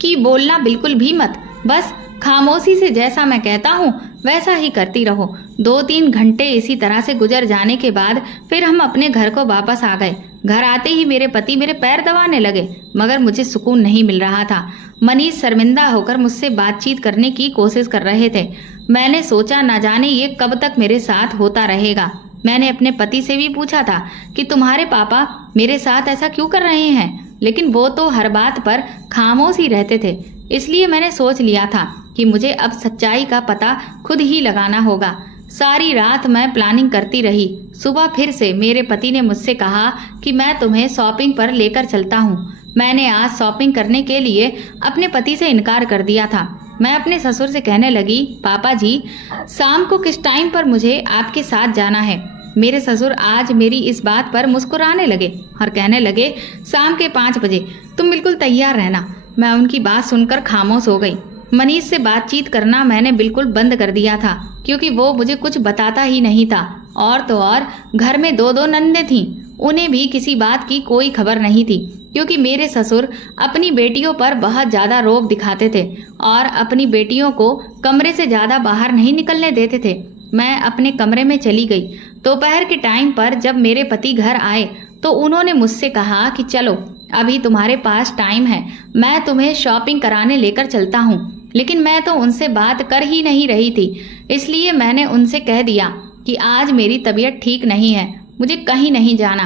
कि बोलना बिल्कुल भी मत, बस खामोशी से जैसा मैं कहता हूँ वैसा ही करती रहो। 2-3 घंटे इसी तरह से गुजर जाने के बाद फिर हम अपने घर को वापस आ गए। घर आते ही मेरे पति मेरे पैर दबाने लगे, मगर मुझे सुकून नहीं मिल रहा था। मनीष शर्मिंदा होकर मुझसे बातचीत करने की कोशिश कर रहे थे। मैंने सोचा न जाने ये कब तक मेरे साथ होता रहेगा। मैंने अपने पति से भी पूछा था कि तुम्हारे पापा मेरे साथ ऐसा क्यों कर रहे हैं, लेकिन वो तो हर बात पर खामोश ही रहते थे। इसलिए मैंने सोच लिया था कि मुझे अब सच्चाई का पता खुद ही लगाना होगा। सारी रात मैं प्लानिंग करती रही। सुबह फिर से मेरे पति ने मुझसे कहा कि मैं तुम्हें शॉपिंग पर लेकर चलता हूँ। मैंने आज शॉपिंग करने के लिए अपने पति से इनकार कर दिया था। मैं अपने ससुर से कहने लगी, पापा जी, शाम को किस टाइम पर मुझे आपके साथ जाना है। मेरे ससुर आज मेरी इस बात पर मुस्कुराने लगे और कहने लगे, शाम के 5 बजे तुम बिल्कुल तैयार रहना। मैं उनकी बात सुनकर खामोश हो गई। मनीष से बातचीत करना मैंने बिल्कुल बंद कर दिया था, क्योंकि वो मुझे कुछ बताता ही नहीं था। और तो और घर में 2-2 नंदें थीं, उन्हें भी किसी बात की कोई खबर नहीं थी, क्योंकि मेरे ससुर अपनी बेटियों पर बहुत ज़्यादा रौब दिखाते थे और अपनी बेटियों को कमरे से ज़्यादा बाहर नहीं निकलने देते थे। मैं अपने कमरे में चली गई। दोपहर के टाइम पर जब मेरे पति घर आए तो उन्होंने मुझसे कहा कि चलो, अभी तुम्हारे पास टाइम है, मैं तुम्हें शॉपिंग कराने लेकर चलता हूँ। लेकिन मैं तो उनसे बात कर ही नहीं रही थी, इसलिए मैंने उनसे कह दिया कि आज मेरी तबीयत ठीक नहीं है, मुझे कहीं नहीं जाना।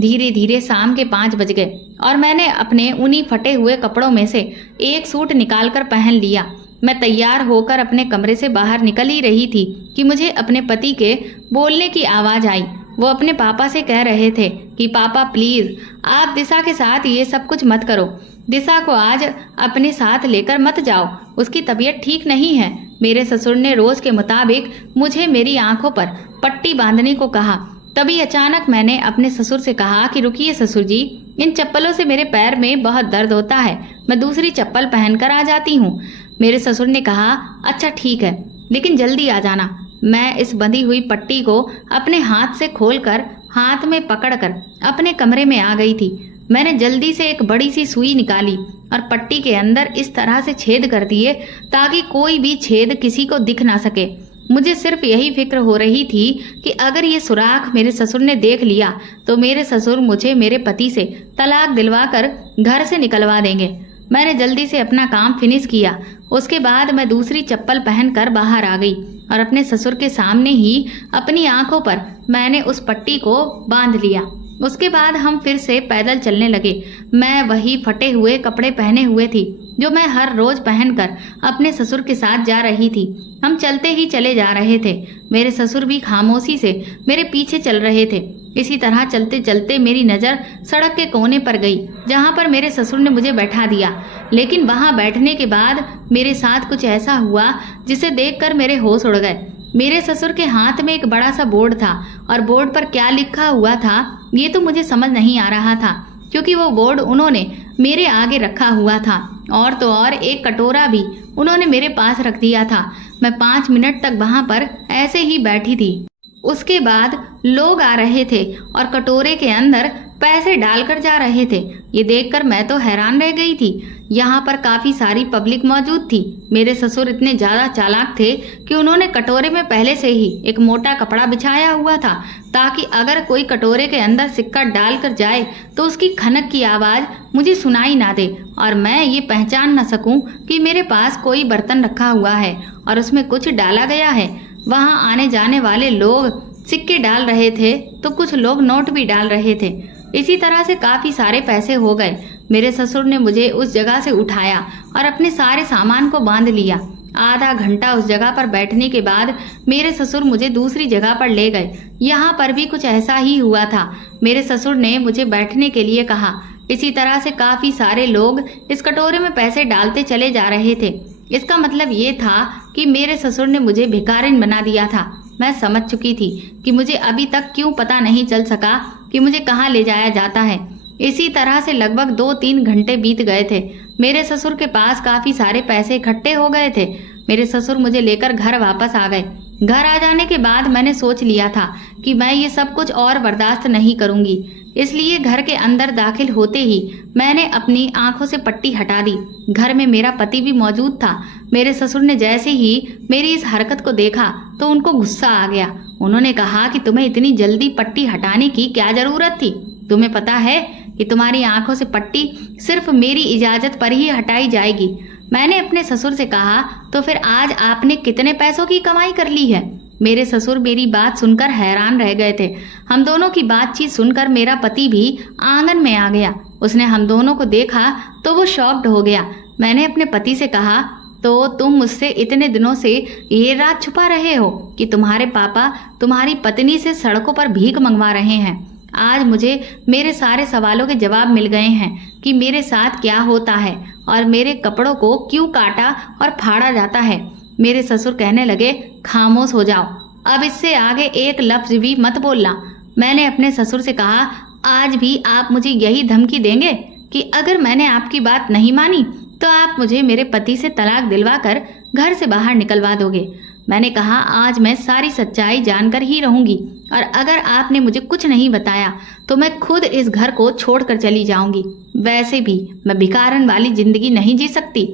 धीरे धीरे शाम के 5 बज गए और मैंने अपने उन्हीं फटे हुए कपड़ों में से एक सूट निकालकर पहन लिया। मैं तैयार होकर अपने कमरे से बाहर निकल ही रही थी कि मुझे अपने पति के बोलने की आवाज़ आई। वो अपने पापा से कह रहे थे कि पापा प्लीज़ आप दिशा के साथ ये सब कुछ मत करो, दिशा को आज अपने साथ लेकर मत जाओ, उसकी तबीयत ठीक नहीं है। मेरे ससुर ने रोज़ के मुताबिक मुझे मेरी आंखों पर पट्टी बांधने को कहा। तभी अचानक मैंने अपने ससुर से कहा कि रुकिए ससुर जी, इन चप्पलों से मेरे पैर में बहुत दर्द होता है, मैं दूसरी चप्पल पहनकर आ जाती हूँ। मेरे ससुर ने कहा, अच्छा ठीक है, लेकिन जल्दी आ जाना। मैं इस बंधी हुई पट्टी को अपने हाथ से खोलकर हाथ में पकड़कर अपने कमरे में आ गई थी। मैंने जल्दी से एक बड़ी सी सुई निकाली और पट्टी के अंदर इस तरह से छेद कर दिए ताकि कोई भी छेद किसी को दिख ना सके। मुझे सिर्फ यही फिक्र हो रही थी कि अगर ये सुराख मेरे ससुर ने देख लिया तो मेरे ससुर मुझे मेरे पति से तलाक दिलवा कर घर से निकलवा देंगे। मैंने जल्दी से अपना काम फिनिश किया। उसके बाद मैं दूसरी चप्पल पहनकर बाहर आ गई और अपने ससुर के सामने ही अपनी आंखों पर मैंने उस पट्टी को बांध लिया। उसके बाद हम फिर से पैदल चलने लगे। मैं वही फटे हुए कपड़े पहने हुए थी जो मैं हर रोज पहनकर अपने ससुर के साथ जा रही थी। हम चलते ही चले जा रहे थे। मेरे ससुर भी खामोशी से मेरे पीछे चल रहे थे। इसी तरह चलते चलते मेरी नज़र सड़क के कोने पर गई जहाँ पर मेरे ससुर ने मुझे बैठा दिया। लेकिन वहाँ बैठने के बाद मेरे साथ कुछ ऐसा हुआ जिसे देखकर मेरे होश उड़ गए। मेरे ससुर के हाथ में एक बड़ा सा बोर्ड था और बोर्ड पर क्या लिखा हुआ था ये तो मुझे समझ नहीं आ रहा था, क्योंकि वो बोर्ड उन्होंने मेरे आगे रखा हुआ था और तो और एक कटोरा भी उन्होंने मेरे पास रख दिया था। मैं 5 मिनट तक वहाँ पर ऐसे ही बैठी थी। उसके बाद लोग आ रहे थे और कटोरे के अंदर पैसे डालकर जा रहे थे। ये देखकर मैं तो हैरान रह गई थी। यहाँ पर काफ़ी सारी पब्लिक मौजूद थी। मेरे ससुर इतने ज़्यादा चालाक थे कि उन्होंने कटोरे में पहले से ही एक मोटा कपड़ा बिछाया हुआ था ताकि अगर कोई कटोरे के अंदर सिक्का डाल कर जाए तो उसकी खनक की आवाज़ मुझे सुनाई ना दे और मैं ये पहचान न सकूं कि मेरे पास कोई बर्तन रखा हुआ है और उसमें कुछ डाला गया है। वहाँ आने जाने वाले लोग सिक्के डाल रहे थे तो कुछ लोग नोट भी डाल रहे थे। इसी तरह से काफ़ी सारे पैसे हो गए। मेरे ससुर ने मुझे उस जगह से उठाया और अपने सारे सामान को बांध लिया। आधा घंटा उस जगह पर बैठने के बाद मेरे ससुर मुझे दूसरी जगह पर ले गए। यहाँ पर भी कुछ ऐसा ही हुआ था। मेरे ससुर ने मुझे बैठने के लिए कहा। इसी तरह से काफ़ी सारे लोग इस कटोरे में पैसे डालते चले जा रहे थे। इसका मतलब ये था कि मेरे ससुर ने मुझे भिखारिन बना दिया था। मैं समझ चुकी थी कि मुझे अभी तक क्यों पता नहीं चल सका कि मुझे कहाँ ले जाया जाता है। इसी तरह से लगभग 2-3 घंटे बीत गए थे। मेरे ससुर के पास काफ़ी सारे पैसे इकट्ठे हो गए थे। मेरे ससुर मुझे लेकर घर वापस आ गए। घर आ जाने के बाद मैंने सोच लिया था कि मैं ये सब कुछ और बर्दाश्त नहीं करूँगी। इसलिए घर के अंदर दाखिल होते ही मैंने अपनी आंखों से पट्टी हटा दी। घर में मेरा पति भी मौजूद था। मेरे ससुर ने जैसे ही मेरी इस हरकत को देखा तो उनको गुस्सा आ गया। उन्होंने कहा कि तुम्हें इतनी जल्दी पट्टी हटाने की क्या ज़रूरत थी? तुम्हें पता है कि तुम्हारी आंखों से पट्टी सिर्फ मेरी इजाज़त पर ही हटाई जाएगी। मैंने अपने ससुर से कहा, तो फिर आज आपने कितने पैसों की कमाई कर ली है? मेरे ससुर मेरी बात सुनकर हैरान रह गए थे। हम दोनों की बातचीत सुनकर मेरा पति भी आंगन में आ गया। उसने हम दोनों को देखा तो वो शॉक्ड हो गया। मैंने अपने पति से कहा, तो तुम मुझसे इतने दिनों से ये राज छुपा रहे हो कि तुम्हारे पापा तुम्हारी पत्नी से सड़कों पर भीख मंगवा रहे हैं। आज मुझे मेरे सारे सवालों के जवाब मिल गए हैं कि मेरे साथ क्या होता है और मेरे कपड़ों को क्यों काटा और फाड़ा जाता है। मेरे ससुर कहने लगे, खामोश हो जाओ, अब इससे आगे एक लफ्ज भी मत बोलना। मैंने अपने ससुर से कहा, आज भी आप मुझे यही धमकी देंगे कि अगर मैंने आपकी बात नहीं मानी तो आप मुझे मेरे पति से तलाक दिलवा कर घर से बाहर निकलवा दोगे। मैंने कहा, आज मैं सारी सच्चाई जानकर ही रहूंगी और अगर आपने मुझे कुछ नहीं बताया तो मैं खुद इस घर को छोड़कर चली जाऊंगी। वैसे भी मैं भिखारन वाली जिंदगी नहीं जी सकती।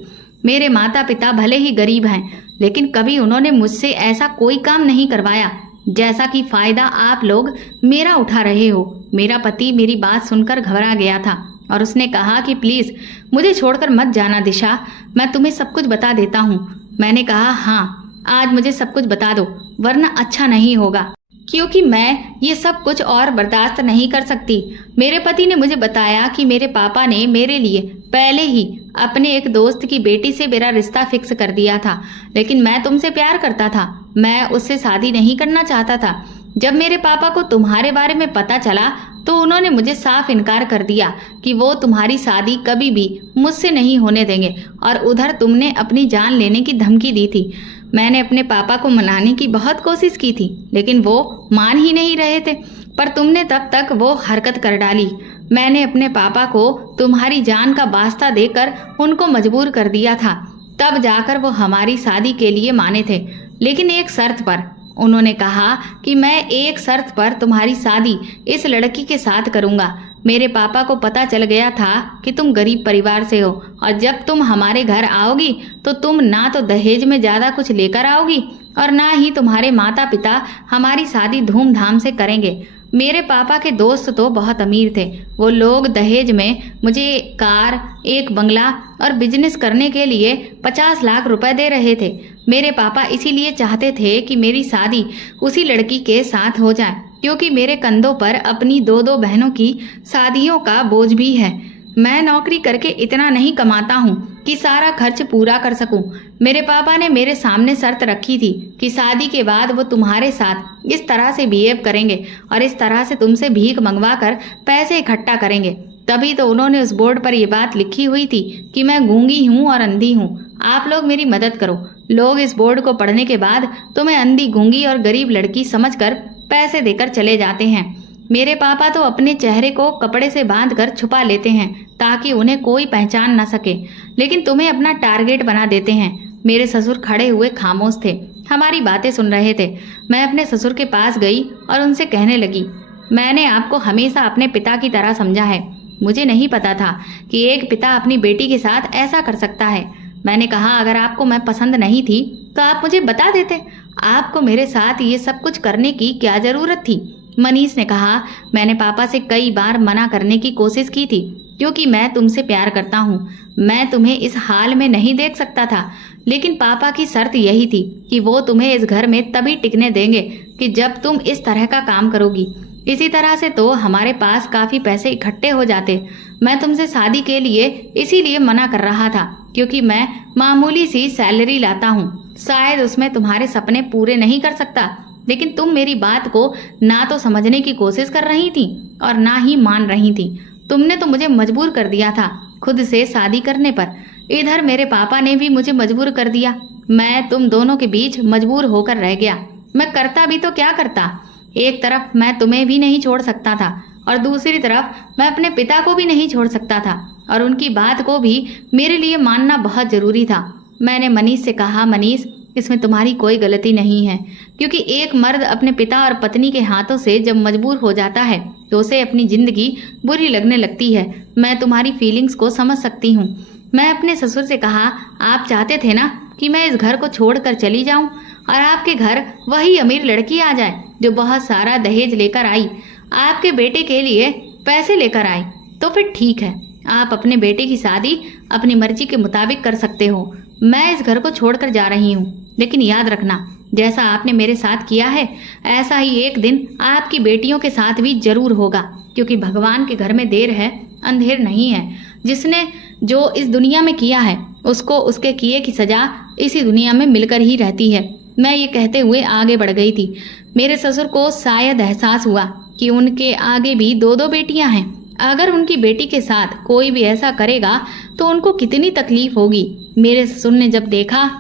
मेरे माता पिता भले ही गरीब हैं, लेकिन कभी उन्होंने मुझसे ऐसा कोई काम नहीं करवाया जैसा कि फ़ायदा आप लोग मेरा उठा रहे हो। मेरा पति मेरी बात सुनकर घबरा गया था और उसने कहा कि प्लीज़ मुझे छोड़कर मत जाना दिशा, मैं तुम्हें सब कुछ बता देता हूँ। मैंने कहा, हाँ, आज मुझे सब कुछ बता दो वरना अच्छा नहीं होगा, क्योंकि मैं ये सब कुछ और बर्दाश्त नहीं कर सकती। मेरे पति ने मुझे बताया कि मेरे पापा ने मेरे लिए पहले ही अपने एक दोस्त की बेटी से मेरा रिश्ता फिक्स कर दिया था, लेकिन मैं तुमसे प्यार करता था, मैं उससे शादी नहीं करना चाहता था। जब मेरे पापा को तुम्हारे बारे में पता चला तो उन्होंने मुझे साफ इनकार कर दिया कि वो तुम्हारी शादी कभी भी मुझसे नहीं होने देंगे और उधर तुमने अपनी जान लेने की धमकी दी थी। मैंने अपने पापा को मनाने की बहुत कोशिश की थी, लेकिन वो मान ही नहीं रहे थे, पर तुमने तब तक वो हरकत कर डाली। मैंने अपने पापा को तुम्हारी जान का वास्ता देकर उनको मजबूर कर दिया था, तब जाकर वो हमारी शादी के लिए माने थे, लेकिन एक शर्त पर। उन्होंने कहा कि मैं एक शर्त पर तुम्हारी शादी इस लड़की के साथ करूंगा। मेरे पापा को पता चल गया था कि तुम गरीब परिवार से हो और जब तुम हमारे घर आओगी तो तुम ना तो दहेज में ज़्यादा कुछ लेकर आओगी और ना ही तुम्हारे माता पिता हमारी शादी धूमधाम से करेंगे। मेरे पापा के दोस्त तो बहुत अमीर थे। वो लोग दहेज में मुझे कार, एक बंगला और बिजनेस करने के लिए 50 लाख रुपए दे रहे थे। मेरे पापा इसीलिए चाहते थे कि मेरी शादी उसी लड़की के साथ हो जाए, क्योंकि मेरे कंधों पर अपनी दो दो बहनों की शादियों का बोझ भी है। मैं नौकरी करके इतना नहीं कमाता हूँ कि सारा खर्च पूरा कर सकूं। मेरे पापा ने मेरे सामने शर्त रखी थी कि शादी के बाद वो तुम्हारे साथ इस तरह से बिहेव करेंगे और इस तरह से तुमसे भीख मंगवा कर पैसे इकट्ठा करेंगे। तभी तो उन्होंने उस बोर्ड पर ये बात लिखी हुई थी कि मैं गूंगी हूँ और अंधी हूँ। आप लोग मेरी मदद करो। लोग इस बोर्ड को पढ़ने के बाद तुम्हें अंधी, गूंगी और गरीब लड़की समझकर पैसे देकर चले जाते हैं। मेरे पापा तो अपने चेहरे को कपड़े से बांधकर छुपा लेते हैं ताकि उन्हें कोई पहचान ना सके, लेकिन तुम्हें अपना टारगेट बना देते हैं। मेरे ससुर खड़े हुए खामोश थे, हमारी बातें सुन रहे थे। मैं अपने ससुर के पास गई और उनसे कहने लगी, मैंने आपको हमेशा अपने पिता की तरह समझा है। मुझे नहीं पता था कि एक पिता अपनी बेटी के साथ ऐसा कर सकता है। मैंने कहा, अगर आपको मैं पसंद नहीं थी तो आप मुझे बता देते। आपको मेरे साथ ये सब कुछ करने की क्या जरूरत थी? मनीष ने कहा, मैंने पापा से कई बार मना करने की कोशिश की थी क्योंकि मैं तुमसे प्यार करता हूँ। मैं तुम्हें इस हाल में नहीं देख सकता था, लेकिन पापा की शर्त यही थी कि वो तुम्हें इस घर में तभी टिकने देंगे कि जब तुम इस तरह का काम करोगी। इसी तरह से तो हमारे पास काफ़ी पैसे इकट्ठे हो जाते। मैं तुमसे शादी के लिए इसीलिए मना कर रहा था क्योंकि मैं मामूली सी सैलरी लाता हूँ। शायद उसमें तुम्हारे सपने पूरे नहीं कर सकता, लेकिन तुम मेरी बात को ना तो समझने की कोशिश कर रही थी और ना ही मान रही थी। तुमने तो मुझे मजबूर कर दिया था खुद से शादी करने पर। इधर मेरे पापा ने भी मुझे मजबूर कर दिया। मैं तुम दोनों के बीच मजबूर होकर रह गया। मैं करता भी तो क्या करता? एक तरफ मैं तुम्हें भी नहीं छोड़ सकता था और दूसरी तरफ मैं अपने पिता को भी नहीं छोड़ सकता था और उनकी बात को भी मेरे लिए मानना बहुत ज़रूरी था। मैंने मनीष से कहा, मनीष, इसमें तुम्हारी कोई गलती नहीं है, क्योंकि एक मर्द अपने पिता और पत्नी के हाथों से जब मजबूर हो जाता है तो उसे अपनी ज़िंदगी बुरी लगने लगती है। मैं तुम्हारी फीलिंग्स को समझ सकती हूँ। मैं अपने ससुर से कहा, आप चाहते थे ना कि मैं इस घर को छोड़कर चली जाऊं और आपके घर वही अमीर लड़की आ जाए जो बहुत सारा दहेज लेकर आई, आपके बेटे के लिए पैसे लेकर आई। तो फिर ठीक है, आप अपने बेटे की शादी अपनी मर्जी के मुताबिक कर सकते हो। मैं इस घर को छोड़कर जा रही हूँ, लेकिन याद रखना, जैसा आपने मेरे साथ किया है ऐसा ही एक दिन आपकी बेटियों के साथ भी जरूर होगा, क्योंकि भगवान के घर में देर है अंधेर नहीं है। जिसने जो इस दुनिया में किया है उसको उसके किए की सजा इसी दुनिया में मिलकर ही रहती है। मैं ये कहते हुए आगे बढ़ गई थी। मेरे ससुर को शायद एहसास हुआ कि उनके आगे भी दो दो बेटियां हैं। अगर उनकी बेटी के साथ कोई भी ऐसा करेगा तो उनको कितनी तकलीफ होगी। मेरे ससुर ने जब देखा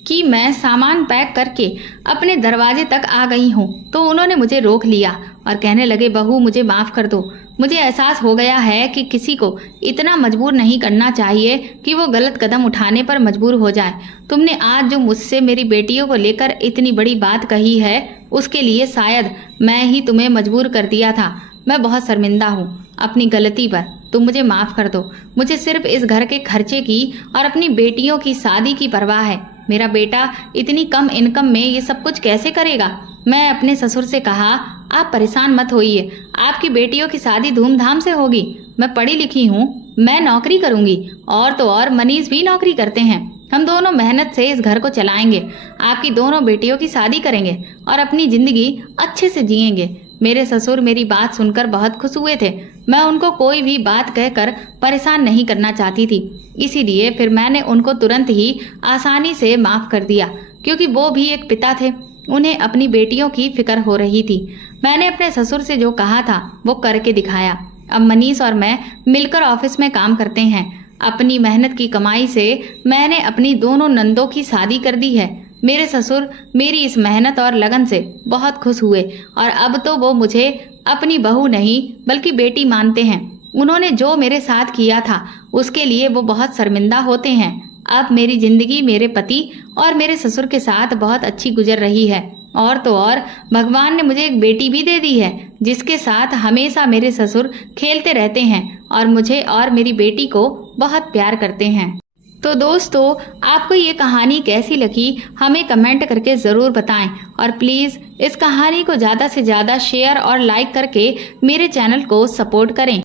कि मैं सामान पैक करके अपने दरवाजे तक आ गई हूँ तो उन्होंने मुझे रोक लिया और कहने लगे, बहू, मुझे माफ़ कर दो। मुझे एहसास हो गया है कि किसी को इतना मजबूर नहीं करना चाहिए कि वो गलत कदम उठाने पर मजबूर हो जाए। तुमने आज जो मुझसे मेरी बेटियों को लेकर इतनी बड़ी बात कही है उसके लिए शायद मैं ही तुम्हें मजबूर कर दिया था। मैं बहुत शर्मिंदा हूँ अपनी गलती पर। तुम मुझे माफ़ कर दो। मुझे सिर्फ इस घर के खर्चे की और अपनी बेटियों की शादी की परवाह है। मेरा बेटा इतनी कम इनकम में ये सब कुछ कैसे करेगा? मैं अपने ससुर से कहा, आप परेशान मत होइए, आपकी बेटियों की शादी धूमधाम से होगी। मैं पढ़ी लिखी हूँ, मैं नौकरी करूँगी और तो और मनीष भी नौकरी करते हैं। हम दोनों मेहनत से इस घर को चलाएंगे, आपकी दोनों बेटियों की शादी करेंगे और अपनी ज़िंदगी अच्छे से जिएंगे। मेरे ससुर मेरी बात सुनकर बहुत खुश हुए थे। मैं उनको कोई भी बात कहकर परेशान नहीं करना चाहती थी, इसीलिए फिर मैंने उनको तुरंत ही आसानी से माफ़ कर दिया, क्योंकि वो भी एक पिता थे। उन्हें अपनी बेटियों की फिक्र हो रही थी। मैंने अपने ससुर से जो कहा था वो करके दिखाया। अब मनीष और मैं मिलकर ऑफिस में काम करते हैं। अपनी मेहनत की कमाई से मैंने अपनी दोनों नंदों की शादी कर दी है। मेरे ससुर मेरी इस मेहनत और लगन से बहुत खुश हुए और अब तो वो मुझे अपनी बहू नहीं बल्कि बेटी मानते हैं। उन्होंने जो मेरे साथ किया था उसके लिए वो बहुत शर्मिंदा होते हैं। अब मेरी ज़िंदगी मेरे पति और मेरे ससुर के साथ बहुत अच्छी गुजर रही है। और तो और भगवान ने मुझे एक बेटी भी दे दी है जिसके साथ हमेशा मेरे ससुर खेलते रहते हैं और मुझे और मेरी बेटी को बहुत प्यार करते हैं। तो दोस्तों, आपको ये कहानी कैसी लगी हमें कमेंट करके ज़रूर बताएं और प्लीज़ इस कहानी को ज़्यादा से ज़्यादा शेयर और लाइक करके मेरे चैनल को सपोर्ट करें।